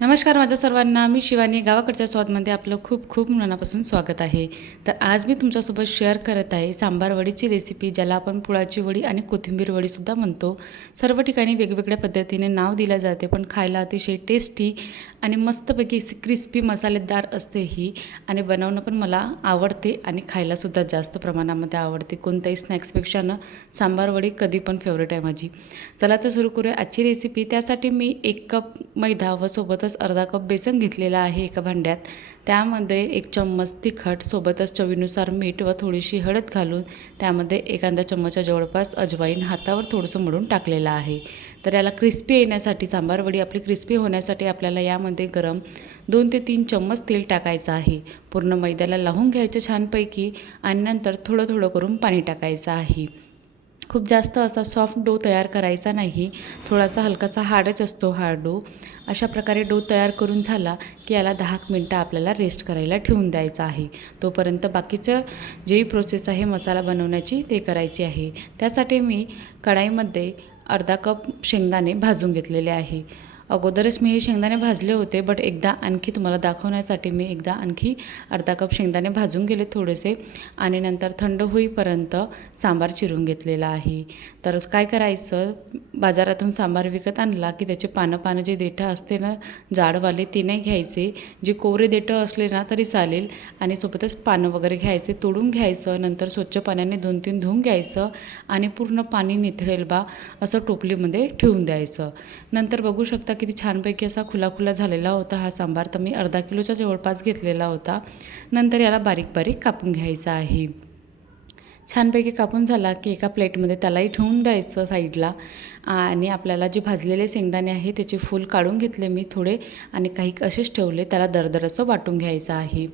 नमस्कार माझ्या सर्वांना, मी शिवानी. गावाकडच्या स्वादमध्ये आपलं खूप खूप मनापासून स्वागत आहे. तर आज मी तुमच्यासोबत शेअर करत आहे सांबार वडीची रेसिपी, ज्याला आपण पुळाची वडी आणि कोथिंबीर वडीसुद्धा म्हणतो. सर्व ठिकाणी वेगवेगळ्या पद्धतीने नाव दिलं जाते, पण खायला अतिशय टेस्टी आणि मस्तपैकी क्रिस्पी मसालेदार असते ही, आणि बनवणं पण मला आवडते आणि खायलासुद्धा जास्त प्रमाणामध्ये आवडते. कोणत्याही स्नॅक्सपेक्षा सांबार वडी कधी पण फेवरेट आहे माझी. चला तर सुरू करूया आजची रेसिपी. त्यासाठी मी 1 कप मैदा व सोबतच अर्धा कप बेसन घेतलेला आहे एका भांड्यात. त्यामध्ये 1 चम्मच तिखट, सोबतच चवीनुसार मीठ व थोडीशी हळद घालून त्यामध्ये एखाद्या चम्मचच्या जवळपास अजवाईन हातावर थोडंसं मळून टाकलेलं आहे. तर याला क्रिस्पी येण्यासाठी, सांबार वडी आपली क्रिस्पी होण्यासाठी आपल्याला यामध्ये गरम 2 ते 3 चम्मच तेल टाकायचं आहे. पूर्ण मैद्याला लावून घ्यायचं छानपैकी, आणि नंतर थोडं थोडं करून पाणी टाकायचं आहे. खूप जास्त असा सॉफ्ट डो तयार करायचा नाही, थोडासा हलकासा हार्डच असतो हा डो. अशा प्रकारे डो तयार करून झाला की याला 10 मिनटं आपल्याला रेस्ट करायला ठेवून द्यायचं आहे. तोपर्यंत बाकीचं जी प्रोसेस आहे मसाला बनवण्याची ते करायची आहे. त्यासाठी मी कढाईमध्ये अर्धा कप शेंगदाणे भाजून घेतलेले आहे. अगोदरच मी हे शेंगदाणे भाजले होते, बट एकदा आणखी तुम्हाला दाखवण्यासाठी मी एकदा आणखी अर्धा कप शेंगदाणे भाजून गेले थोडेसे, आणि नंतर थंड होईपर्यंत सांबार चिरून घेतलेला आहे. तर काय करायचं, बाजारातून सांबार विकत आणला की त्याचे पानं जे देठं असते ना जाडवाले, ते नाही घ्यायचे. जे कोवरे देठं असले ना तरी चालेल, आणि सोबतच पानं वगैरे घ्यायचे, तोडून घ्यायचं. नंतर स्वच्छ पाण्याने 2-3 धुवून घ्यायचं, आणि पूर्ण पाणी निथळेल बा असं टोपलीमध्ये ठेवून द्यायचं. नंतर बघू शकता किती छानपैकी असा खुला झालेला होता हा सांबार. तर मी अर्धा किलोच्या जवळपास घेतलेला होता. नंतर याला बारीक बारीक कापून घ्यायचा आहे. छानपैकी कापून झाला की एका प्लेटमध्ये त्यालाही ठेवून द्यायचं साईडला. आणि आपल्याला जे भाजलेले शेंगदाणे आहे त्याचे फूल काढून घेतले मी थोडे, आणि काही असेच ठेवले. त्याला दरदर असं वाटून घ्यायचं आहे.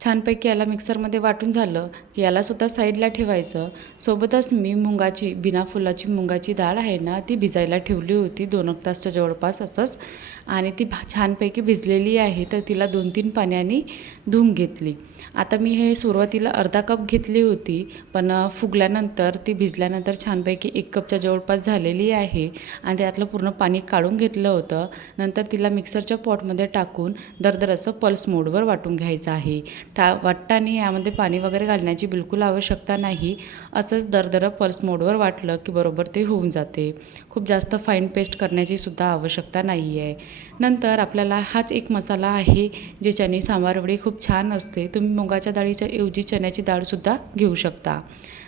छानपैकी याला मिक्सरमध्ये वाटून झालं की यालासुद्धा साईडला ठेवायचं. सोबतच मी मुगाची, बिना फुलाची मुगाची डाळ आहे ना, ती भिजायला ठेवली होती 2 तासच्या जवळपास असंच, आणि ती छानपैकी भिजलेली आहे. तर तिला 2-3 पाण्याने धुवून घेतली. आता मी हे सुरुवातीला अर्धा कप घेतली होती, पण फुगल्यानंतर ती भिजल्यानंतर छानपैकी 1 कपच्या जवळपास झालेली आहे, आणि त्यातलं पूर्ण पाणी काढून घेतलं होतं. नंतर तिला मिक्सरच्या पॉटमध्ये टाकून दरदर असं पल्स मोडवर वाटून घ्यायचं आहे. वाटताना यामध्ये पाणी वगैरे घालण्याची बिलकुल आवश्यकता नाही. असंच दरदरं पल्स मोडवर वाटलं की बरोबर ते होऊन जाते. खूप जास्त फाईन पेस्ट करण्याची सुद्धा आवश्यकता नाही आहे. नंतर आपल्याला हाच एक मसाला आहे ज्याच्याने सांबार वडी खूप छान असते. तुम्ही मुगाच्या डाळीच्या ऐवजी चण्याची डाळसुद्धा घेऊ शकता.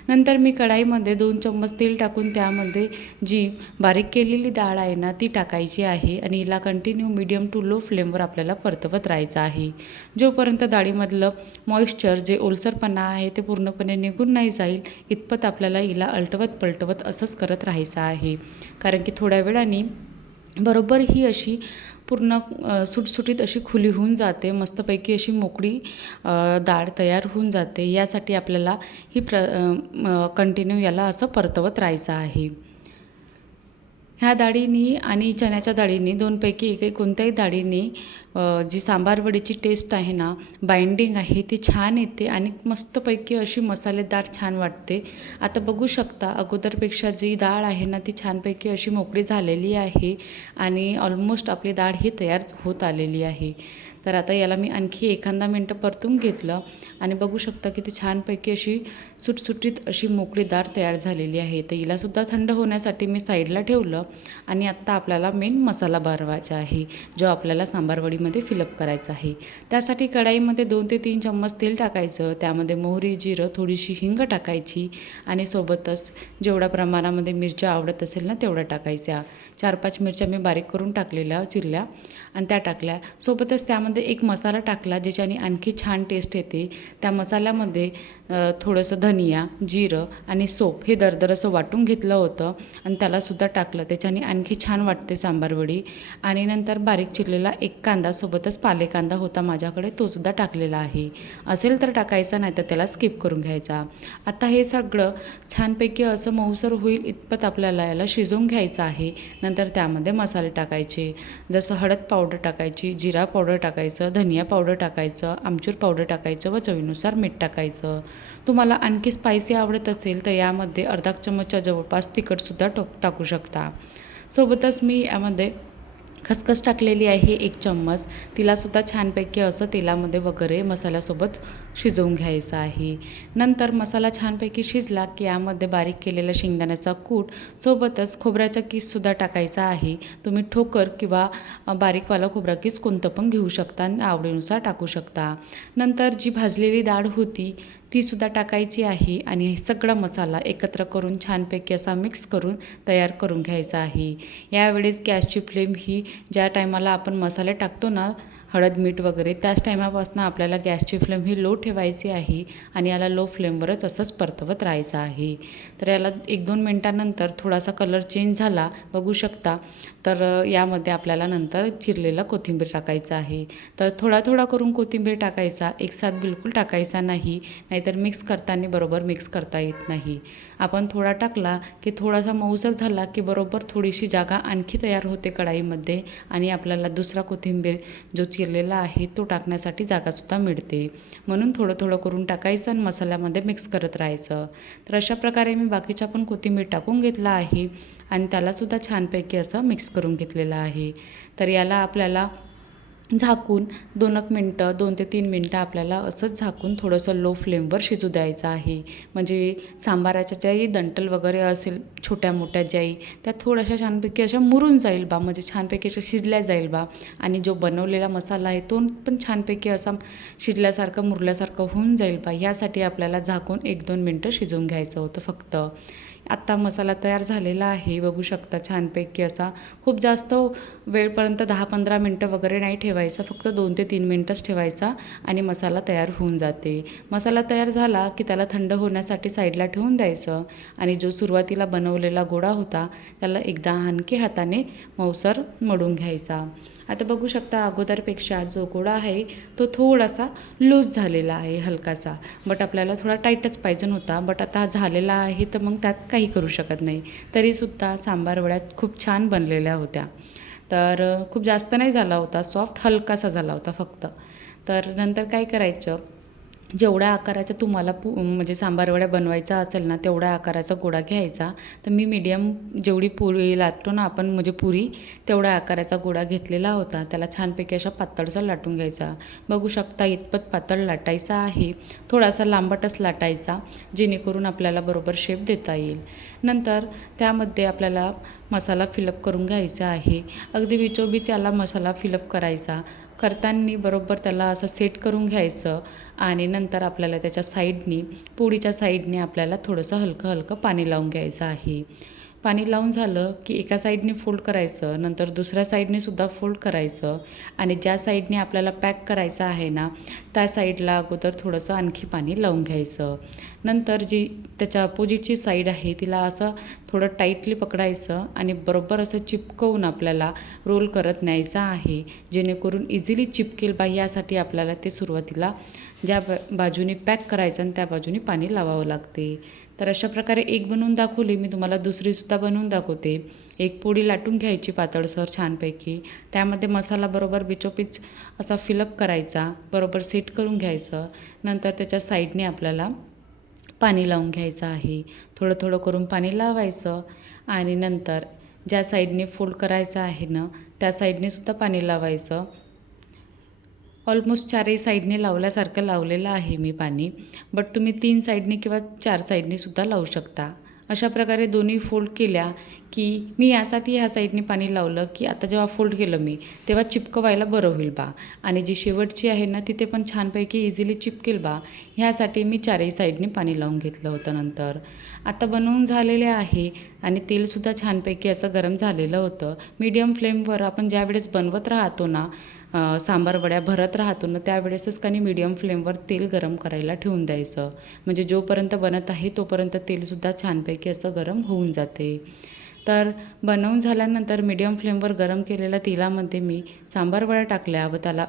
नंतर मी कढाईमध्ये 2 चम्मच तेल टाकून त्यामध्ये जी बारीक केलेली डाळ आहे ना ती टाकायची आहे, आणि हिला कंटिन्यू मीडियम टू लो फ्लेमवर आपल्याला परतवत राहायचं आहे. जोपर्यंत डाळीमधलं मॉइश्चर, जे ओलसरपणा आहे ते पूर्णपणे निघून नाही जाईल इतपत आपल्याला हिला अलटवत पलटवत असंच करत राहायचं आहे. कारण की थोड्या वेळाने बरोबर ही अशी पूर्ण सुटसुटीत अशी खुली होऊन जाते, मस्तपैकी अशी मोकळी डाळ तयार होऊन जाते. यासाठी आपल्याला ही कंटिन्यू याला असं परतवत राहायचं आहे. ह्या डाळीनी आणि चण्याच्या डाळीनी, दोनपैकी एकही कोणत्याही डाळीनी जी सांबार वडीची टेस्ट आहे ना, बाइंडिंग आहे ती छान येते, आणि मस्तपैकी अशी मसालेदार छान वाटते. आता बघू शकता अगोदरपेक्षा जी डाळ आहे ना ती छानपैकी अशी मोकळी झालेली आहे, आणि ऑलमोस्ट आपली डाळ ही तयार होत आलेली आहे. तर आता याला मी आणखी एखादा मिनटं परतून घेतलं, आणि बघू शकता की ती छानपैकी अशी सुटसुटीत अशी मोकळी डाळ तयार झालेली आहे. तर हिलासुद्धा थंड होण्यासाठी मी साईडला ठेवलं, आणि आत्ता आपल्याला मेन मसाला बनवायचा आहे, जो आपल्याला सांबार वडीमध्ये फिलअप करायचा आहे. त्यासाठी कढाईमध्ये 2 ते 3 चम्मच तेल टाकायचं. त्यामध्ये मोहरी, जिरं, थोडीशी हिंग टाकायची, आणि सोबतच जेवढ्या प्रमाणामध्ये मिरच्या आवडत असेल ना तेवढ्या टाकायच्या. 4-5 मिरच्या मी बारीक करून टाकलेल्या चिरल्या, आणि त्या टाकल्या. सोबतच त्यामध्ये एक मसाला टाकला ज्याच्याने आणखी छान टेस्ट येते. त्या मसाल्यामध्ये थोडंसं धनिया, जिरं आणि सोप हे दरदर असं वाटून घेतलं होतं, आणि त्यालासुद्धा टाकलं. त्याच्याने आणखी छान वाटते सांबार वडी. आणि नंतर बारीक चिरलेला एक कांदा, सोबतच पालेकांदा होता माझ्याकडे, तोसुद्धा टाकलेला आहे. असेल तर टाकायचा, नाही तर त्याला स्किप करून घ्यायचा. आता हे सगळं छानपैकी असं मऊसर होईल इतपत आपल्याला याला शिजवून घ्यायचं आहे. नंतर त्यामध्ये मसाले टाकायचे, जसं हळद पावडर टाकायची, जिरा पावडर टाकायचं, धनिया पावडर टाकायचं, आमचूर पावडर टाकायचं व चवीनुसार मीठ टाकायचं. तुम्हाला आणखी स्पायसी आवडत असेल तर यामध्ये अर्धा चमचच्या जवळपास तिखटसुद्धा टाकू शकता. सोबतच मी यामध्ये खसखस टाकलेली आहे 1 चम्मच. तिलासुद्धा छानपैकी असं तेलामध्ये वगैरे मसाल्यासोबत शिजवून घ्यायचं आहे. नंतर मसाला छानपैकी शिजला की यामध्ये बारीक केलेला शेंगदाण्याचा कूट सोबतच खोबऱ्याचा किससुद्धा टाकायचा आहे. तुम्ही ठोकर किंवा बारीकवाला खोबरा किस कोणतं पण घेऊ शकता आणि आवडीनुसार टाकू शकता. नंतर जी भाजलेली डाळ होती तीसुद्धा टाकायची आहे आणि हे सगळा मसाला एकत्र करून छानपैकी असा मिक्स करून तयार करून घ्यायचा आहे. यावेळेस गॅसची फ्लेम ही ज्या टायमाला आपण मसाले टाकतो ना, हळद, मीठ वगैरे त्याच टायमापासून आपल्याला गॅसची फ्लेम ही लो ठेवायची आहे आणि याला लो फ्लेमवरच असंच परतवत राहायचं आहे. तर याला 1-2 मिनटानंतर थोडासा कलर चेंज झाला बघू शकता. तर यामध्ये आपल्याला नंतर चिरलेला कोथिंबीर टाकायचा आहे. तर थोडा करून कोथिंबीर टाकायचा, एकसाथ बिलकुल टाकायचा नाही, नाहीतर मिक्स करताना बरोबर मिक्स करता येत नाही. आपण थोडा टाकला की थोडासा मऊसर झाला की बरोबर थोडीशी जागा आणखी तयार होते कढाईमध्ये आणि आपल्याला दुसरा कोथिंबीर जो चिरलेला आहे तो टाकण्यासाठी जागासुद्धा मिळते. म्हणून थोडं करून टाकायचं आणि मसाल्यामध्ये मिक्स करत राहायचं. तर अशा प्रकारे मी बाकीच्या पण कोथिंबीर टाकून घेतला आहे आणि त्यालासुद्धा छानपैकी असं मिक्स करून घेतलेलं आहे. तर याला आपल्याला झाकून 2 ते 3 मिनटं आपल्याला असंच झाकून थोडंसं लो फ्लेमवर शिजू द्यायचं आहे. म्हणजे सांबाराच्या ज्याही दंटल वगैरे असेल छोट्या-मोठ्या ज्याही त्या थोड्याशा छानपैकी अशा मुरून जाईल बा, म्हणजे छानपैकी अशा शिजल्या जाईल बा आणि जो बनवलेला मसाला आहे तो पण छानपैकी असा शिजल्यासारखं, मुरल्यासारखं होऊन जाईल बा, यासाठी आपल्याला झाकून 1-2 मिनटं शिजवून घ्यायचं होतं फक्त. आत्ता मसाला तयार झालेला आहे बघू शकता छानपैकी असा. खूप जास्त वेळपर्यंत 10-15 मिनटं वगैरे नाही ठेवायचं, फक्त 2 ते 3 मिनटंच ठेवायचा आणि मसाला तयार होऊन जाते. मसाला तयार झाला की त्याला थंड होण्यासाठी साईडला ठेवून द्यायचं आणि जो सुरुवातीला बनवलेला गोळा होता त्याला एकदा आणखी हाताने मऊसर मळून घ्यायचा. आता बघू शकता अगोदरपेक्षा जो गोळा आहे तो थोडासा लूज झालेला आहे हलकासा, बट आपल्याला थोडा टाईटच पाहिजे होता, बट आता हा झालेला आहे तर मग त्यात काही करू शकत नाही. तरीसुद्धा सांबार वड्या खूप छान बनलेल्या होत्या. तर खूप जास्त नाही झाला होता, सॉफ्ट हलकासा झाला होता फक्त. तर नंतर काय करायचं, जेवढ्या आकाराच्या तुम्हाला म्हणजे सांबार वड्या बनवायचा असेल ना, तेवढ्या आकाराचा गोळा घ्यायचा. तर मी मीडियम जेवढी पोळी लाटतो ना आपण, म्हणजे पुरी तेवढ्या आकाराचा गोळा घेतलेला होता. त्याला छानपैकी अशा पातळसर लाटून घ्यायचा. बघू शकता इतपत पातळ लाटायचा आहे. थोडासा लांबटच लाटायचा, जेणेकरून आपल्याला बरोबर शेप देता येईल. नंतर त्यामध्ये आपल्याला मसाला फिलअप करून घ्यायचा आहे. अगदी विचोबीच याला मसाला फिलअप करायचा. करताना बरोबर त्याला असं सेट करून घ्यायचं आणि नंतर आपल्याला त्याच्या साईडनी, पोळीच्या साईडने आपल्याला थोडंसं हलकं पाणी लावून घ्यायचं आहे. पाणी लावून झालं की एका साईडने फोल्ड करायचं, नंतर दुसऱ्या साईडने सुद्धा फोल्ड करायचं आणि ज्या साईडने आपल्याला पॅक करायचं आहे ना, त्या साईडला अगोदर थोडंसं आणखी पाणी लावून घ्यायचं. नंतर जी त्याच्या अपोजिटची साईड आहे तिला असं थोडं टाईटली पकडायचं आणि बरोबर असं चिपकवून आपल्याला रोल करत न्यायचा आहे, जेणेकरून इझिली चिपकेल बा, यासाठी आपल्याला ते सुरुवातीला ज्या बाजूने पॅक करायचं आणि त्या बाजूने पाणी लावावं लागते. तर अशा प्रकारे एक बनवून दाखवली, मी तुम्हाला दुसरीसुद्धा बनवून दाखवते. एक पोळी लाटून घ्यायची पातळसर छानपैकी, त्यामध्ये मसाला बरोबर बिचोपीच असा फिलअप करायचा, बरोबर सेट करून घ्यायचं. नंतर त्याच्या साईडने आपल्याला पाणी लावून घ्यायचं आहे. थोडं करून पाणी लावायचं आणि नंतर ज्या साईडने फोल्ड करायचं आहे ना, त्या साईडने सुद्धा पाणी लावायचं. ऑलमोस्ट 4ही साईडने लावल्यासारखं लावलेलं आहे मी पाणी, बट तुम्ही 3 साईडने किंवा 4 साईडने सुद्धा लावू शकता. अशा प्रकारे दोन्ही फोल्ड केल्या की मी यासाठी ह्या साईडने पाणी लावलं की आता जेव्हा फोल्ड केलं मी, तेव्हा चिपकवायला बरं होईल बा आणि जी शेवटची आहे ना तिथे पण छानपैकी इझिली चिपकेल बा, ह्यासाठी मी 4ही साईडने पाणी लावून घेतलं होतं. नंतर आता बनवून झालेले आहे आणि तेलसुद्धा छानपैकी असं गरम झालेलं होतं. मीडियम फ्लेमवर आपण ज्यावेळेस बनवत राहतो ना, सांबार वड्या भरत राहतो ना, त्यावेळेसच काही मीडियम फ्लेमवर तेल गरम करायला ठेवून द्यायचं. म्हणजे जोपर्यंत बनत आहे तोपर्यंत तेलसुद्धा छानपैकी असं गरम होऊन जाते. तर बनवून झाल्यानंतर मीडियम फ्लेमवर गरम केलेल्या तेलामध्ये मी सांबार वड्या टाकल्या व त्याला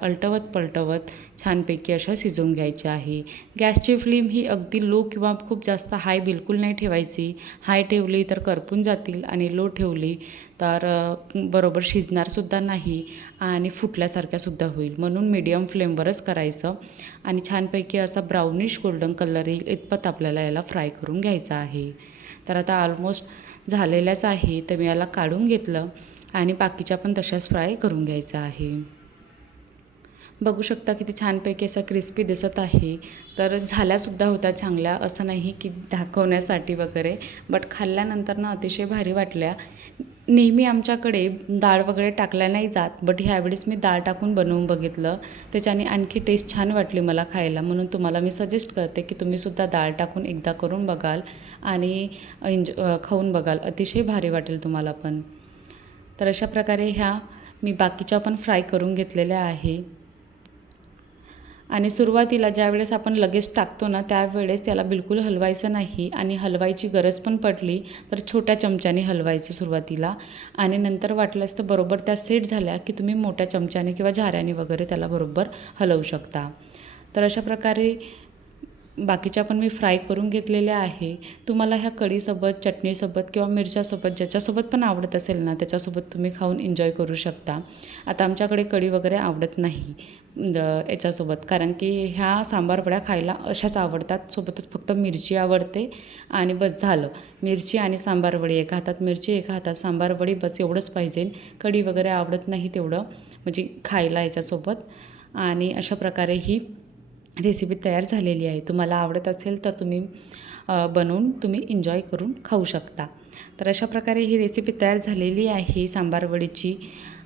पलटवत छानपैकी अशा शिजवून घ्यायच्या आहे. गॅसची फ्लेम ही अगदी लो किंवा खूप जास्त हाय बिलकुल नाही ठेवायची. हाय ठेवली तर करपून जातील आणि लो ठेवली तर बरोबर शिजणारसुद्धा नाही आणि फुटल्यासारख्यासुद्धा होईल. म्हणून मीडियम फ्लेमवरच करायचं आणि छानपैकी असा ब्राउनिश गोल्डन कलर येईल इतपत आपल्याला याला फ्राय करून घ्यायचा आहे. तर आता ऑलमोस्ट झालेल्याच आहे, तर मी याला काढून घेतलं आणि बाकीच्या पण तशाच फ्राय करून घ्यायच्या आहे. बघू शकता किती छानपैकी असा क्रिस्पी दिसत आहे. तर झाल्यासुद्धा होत्या चांगल्या, असं नाही की दाखवण्यासाठी वगैरे, बट खाल्ल्यानंतर ना अतिशय भारी वाटल्या. नेहमी आमच्याकडे डाळ वगैरे टाकल्या नाही जात, बट ह्यावेळेस मी डाळ टाकून बनवून बघितलं. त्याच्याने आणखी टेस्ट छान वाटली मला खायला, म्हणून तुम्हाला मी सजेस्ट करते की तुम्हीसुद्धा डाळ टाकून एकदा करून बघाल आणि खाऊन बघाल. अतिशय भारी वाटेल तुम्हाला पण. तर अशा प्रकारे ह्या मी बाकीच्या पण फ्राय करून घेतलेल्या आहे. आणि सुरुवातीला ज्यावेळेस आपण लगेच टाकतो ना, त्यावेळेस त्याला बिलकुल हलवायचं नाही आणि हलवायची गरज पण पडली तर छोट्या चमच्याने हलवायचं सुरुवातीला आणि नंतर वाटलंच तर बरोबर त्या सेट झाल्या की तुम्ही मोठ्या चमच्याने किंवा झाऱ्याने वगैरे त्याला बरोबर हलवू शकता. तर अशा प्रकारे बाकीच्या पण मी फ्राय करून घेतलेल्या आहे. तुम्हाला ह्या कढीसोबत, चटणीसोबत किंवा मिरच्यासोबत ज्याच्यासोबत पण आवडत असेल ना, त्याच्यासोबत तुम्ही खाऊन एन्जॉय करू शकता. आता आमच्याकडे कढी वगैरे आवडत नाही याच्यासोबत, कारण की ह्या सांबार वड्या खायला अशाच आवडतात. सोबतच फक्त मिरची आवडते आणि बस झालं. मिरची आणि सांबार वडी, एका हातात मिरची, एका हातात सांबार वडी, बस एवढंच पाहिजे. कढी वगैरे आवडत नाही तेवढं, म्हणजे खायला याच्यासोबत. आणि अशा प्रकारे ही रेसिपी तयार झालेली आहे. तुम्हाला आवडत असेल तर तुम्ही बनवून तुम्ही एन्जॉय करून खाऊ शकता. तर अशा प्रकारे ही रेसिपी तयार झालेली आहे सांबार वडीची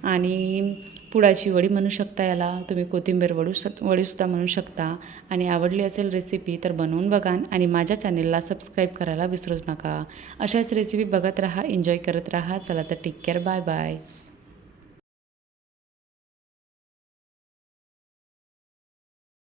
आणि पुळाची वडी म्हणू शकता याला. तुम्ही कोथिंबीर वडीसुद्धा म्हणू शकता. आणि आवडली असेल रेसिपी तर बनवून बघा आणि माझ्या चॅनेलला सबस्क्राईब करायला विसरूच नका. अशाच रेसिपी बघत राहा, एन्जॉय करत राहा. चला तर टेक केअर, बाय बाय.